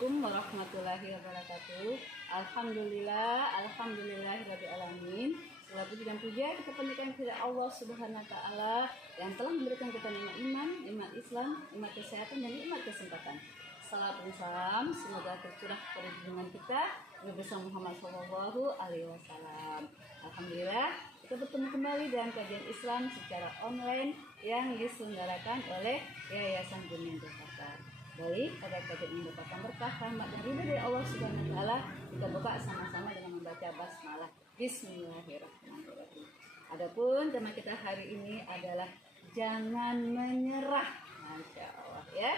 Assalamualaikum warahmatullahi wabarakatuh. Alhamdulillahirabbil alamin. Segala puji dan puja kita panjatkan kepada Allah Subhanahu wa taala yang telah memberikan kita nikmat iman, nikmat Islam, nikmat kesehatan dan nikmat kesempatan. Salam dan salam semoga tercurah pada junjungan kita Nabi besar Muhammad Shallallahu Alaihi Wasallam. Alhamdulillah kita bertemu kembali dalam kajian Islam secara online yang diselenggarakan oleh Yayasan Kuning Jakarta. Baik, pada kajian ini mendapatkan berkah, rahmat dan ridho dari Allah Subhanahu wa taala. Kita buka sama-sama dengan membaca basmalah. Bismillahirrahmanirrahim. Adapun tema kita hari ini adalah jangan menyerah. Masya Allah ya.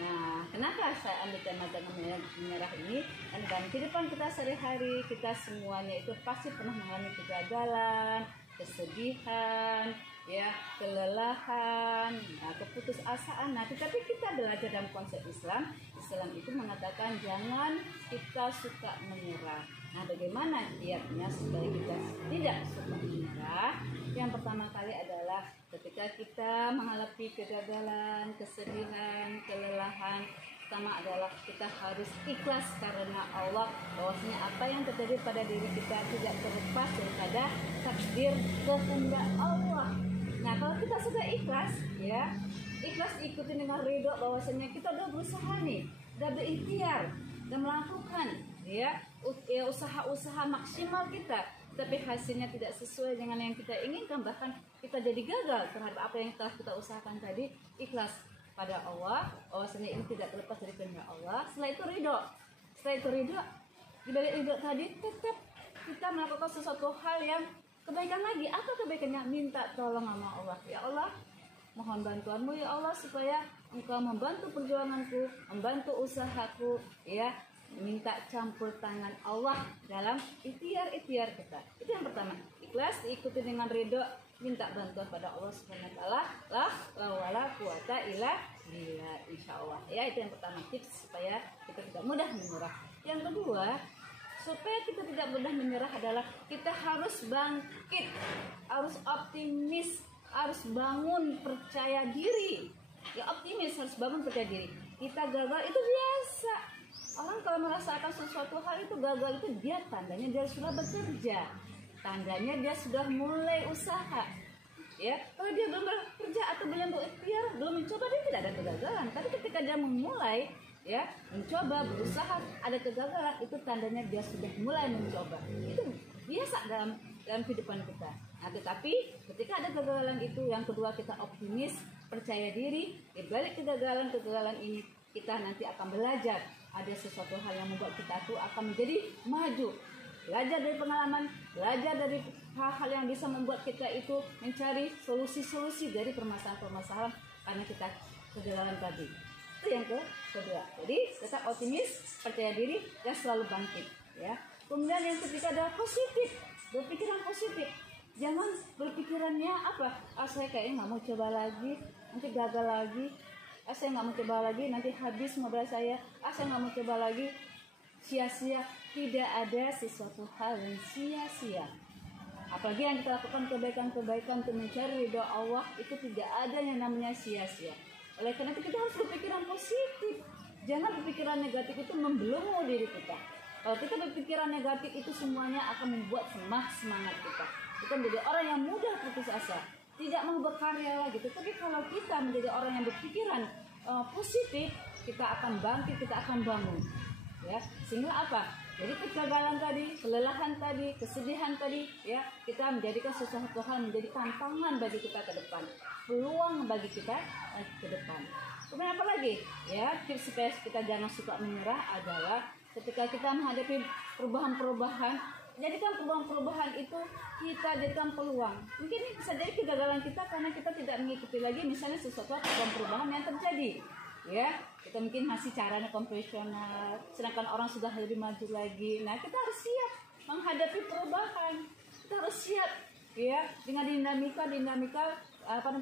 Nah, kenapa saya ambil tema jangan menyerah ini? Karena dalam kehidupan kita sehari-hari kita semuanya itu pasti pernah mengalami kegagalan, kesedihan, ya, kelelahan, keputusasaan. Nah, tetapi kita belajar dalam konsep Islam. Islam itu mengatakan jangan kita suka menyerah. Nah, bagaimana kiatnya supaya kita tidak suka menyerah? Yang pertama kali adalah ketika kita menghadapi kegagalan, kesedihan, kelelahan, pertama adalah kita harus ikhlas karena Allah, bahwasanya apa yang terjadi pada diri kita tidak terlepas daripada takdir kehendak Allah. Nah, kalau kita sudah ikhlas, ya, ikhlas ikuti dengan ridho bahwasanya kita udah berusaha nih, udah berikhtiar, udah melakukan, ya, usaha-usaha maksimal kita, tapi hasilnya tidak sesuai dengan yang kita inginkan, bahkan kita jadi gagal terhadap apa yang telah kita usahakan tadi. Ikhlas pada Allah, bahwasanya ini tidak terlepas dari kehendak Allah. Setelah itu ridho. Setelah itu ridho, di balik ridho tadi tetap kita melakukan sesuatu hal yang kebaikan lagi. Apa kebaikannya? Minta tolong sama Allah. Ya Allah, mohon bantuanmu ya Allah supaya Engkau membantu perjuanganku, membantu usahaku, ya. Minta campur tangan Allah dalam ikhtiar-ikhtiar kita. Itu yang pertama. Ikhlas diikuti dengan ridho, minta bantuan pada Allah Subhanahu wa taala. La wala quwata illa billah, insyaallah. Ya, itu yang pertama, tips supaya kita tidak mudah menyerah. Yang kedua, supaya kita tidak mudah menyerah adalah kita harus bangkit, harus optimis, harus bangun percaya diri. Ya, optimis, harus bangun percaya diri. Kita gagal itu biasa. Orang kalau merasakan sesuatu hal itu gagal itu dia tandanya dia sudah bekerja, tandanya dia sudah mulai usaha. Ya, kalau dia belum bekerja atau belum berikhtiar, belum mencoba, dia tidak ada kegagalan. Tapi ketika dia memulai, ya, mencoba, berusaha, ada kegagalan, itu tandanya dia sudah mulai mencoba. Itu biasa dalam kehidupan kita. Nah, tetapi ketika ada kegagalan itu, yang kedua kita optimis, percaya diri. Di balik kegagalan ini kita nanti akan belajar. Ada sesuatu hal yang membuat kita tuh akan menjadi maju. Belajar dari pengalaman, belajar dari hal-hal yang bisa membuat kita itu mencari solusi-solusi dari permasalahan-permasalahan karena kita kegagalan tadi. Itu yang kedua. Jadi tetap optimis, percaya diri, dan selalu bangkit. Ya. Kemudian yang ketiga adalah positif, berpikiran positif. Jangan berpikirannya apa? Saya kayaknya nggak mau coba lagi, nanti gagal lagi. Saya nggak mau coba lagi, nanti habis modal saya. Saya nggak mau coba lagi, sia-sia. Tidak ada sesuatu hal yang sia-sia. Apalagi yang kita lakukan kebaikan-kebaikan untuk mencari ridho Allah, itu tidak ada yang namanya sia-sia. Oleh karena itu kita harus berpikiran positif. Jangan berpikiran negatif itu membelenggu diri kita. Kalau kita berpikiran negatif itu semuanya akan membuat semangat kita. Kita menjadi orang yang mudah putus asa, tidak mau berkarya lagi. Tapi kalau kita menjadi orang yang berpikiran positif, kita akan bangkit, kita akan bangun. Ya, sehingga apa? Jadi kegagalan tadi, kelelahan tadi, kesedihan tadi, ya, kita menjadikan sesuatu hal menjadi tantangan bagi kita ke depan, peluang bagi kita ke depan. Kemudian apa lagi? Ya, tips supaya kita jangan suka menyerah adalah ketika kita menghadapi perubahan-perubahan, jadikan perubahan-perubahan itu kita jadikan peluang. Mungkin ini bisa jadi kegagalan kita karena kita tidak mengikuti lagi misalnya sesuatu perubahan yang terjadi. Ya, kita mungkin masih caranya konvensional, sedangkan orang sudah lebih maju lagi. Nah, kita harus siap menghadapi perubahan. Kita harus siap, ya, dengan dinamika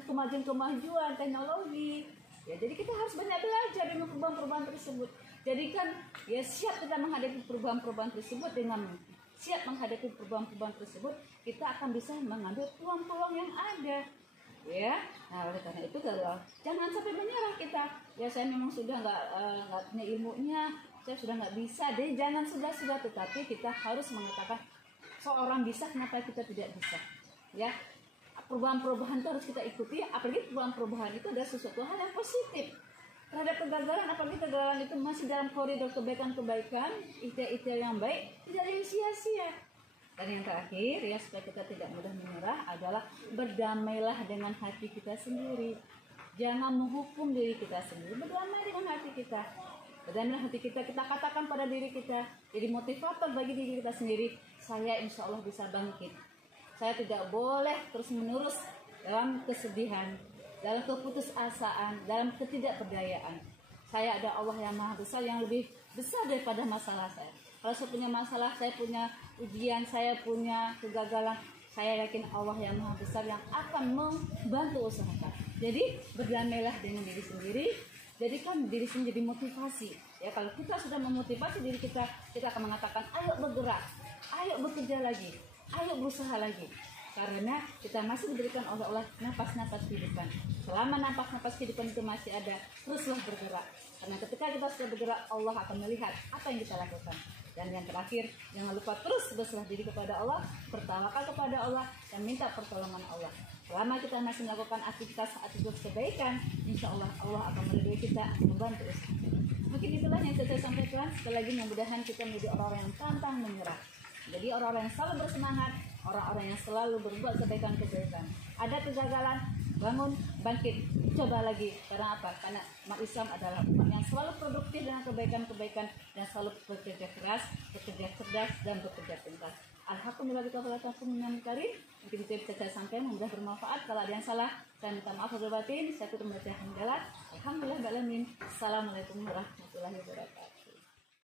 kemajuan teknologi. Ya, jadi kita harus banyak belajar dengan perubahan-perubahan tersebut. Jadikan ya siap kita menghadapi perubahan-perubahan tersebut. Dengan siap menghadapi perubahan-perubahan tersebut, kita akan bisa mengambil peluang-peluang yang ada. ya. Nah oleh karena itu jangan sampai menyerah kita. Ya saya memang sudah nggak punya ilmunya, saya sudah nggak bisa deh. Jangan sudah, tetapi kita harus mengatakan seorang bisa, kenapa kita tidak bisa? Ya, perubahan-perubahan itu harus kita ikuti. Apalagi perubahan-perubahan itu adalah sesuatu hal yang positif. Terhadap kegagalan, apalagi kegagalan itu masih dalam koridor kebaikan-kebaikan, ikhtiar-ikhtiar yang baik, tidak ada yang sia-sia. Dan yang terakhir ya, supaya kita tidak mudah menyerah adalah berdamailah dengan hati kita sendiri. Jangan menghukum diri kita sendiri, berdamai dengan hati kita. Berdamai hati kita, kita katakan pada diri kita, jadi motivator bagi diri kita sendiri. Saya insya Allah bisa bangkit. Saya tidak boleh terus-menerus dalam kesedihan, dalam keputusasaan, dalam ketidakberdayaan. Saya ada Allah yang Maha Besar, yang lebih besar daripada masalah saya. Kalau saya punya masalah, saya punya ujian, saya punya kegagalan, saya yakin Allah yang Maha Besar yang akan membantu usaha kita. Jadi berdamailah dengan diri sendiri, jadikan diri sendiri motivasi. Ya, kalau kita sudah memotivasi diri kita, kita akan mengatakan ayo bergerak, ayo bekerja lagi, ayo berusaha lagi. Karena kita masih diberikan oleh Allah nafas-nafas kehidupan. Selama nafas-nafas kehidupan itu masih ada, teruslah bergerak. Karena ketika kita sudah bergerak, Allah akan melihat apa yang kita lakukan. Dan yang terakhir, jangan lupa terus berserah diri kepada Allah, bertawakal kepada Allah, dan minta pertolongan Allah. Selama kita masih melakukan aktivitas kebaikan, insya Allah Allah akan meridhoi kita, membantu usaha. Mungkin itulah yang saya sampaikan. Sekali lagi mudah-mudahan kita menjadi orang-orang yang pantang menyerah. Jadi orang-orang yang selalu bersemangat, orang-orang yang selalu berbuat kebaikan-kebaikan. Ada kegagalan, bangun, bangkit, coba lagi. Karena apa? Karena umat Islam adalah umat yang selalu produktif dengan kebaikan-kebaikan dan selalu bekerja keras, bekerja cerdas, dan bekerja tuntas. Alhamdulillah karim. Mungkin itu bisa saya sampaikan, mudah bermanfaat. Kalau ada yang salah, saya minta maaf lahir batin. Saya tutup membaca hamdalah. Alhamdulillah. Assalamualaikum warahmatullahi wabarakatuh.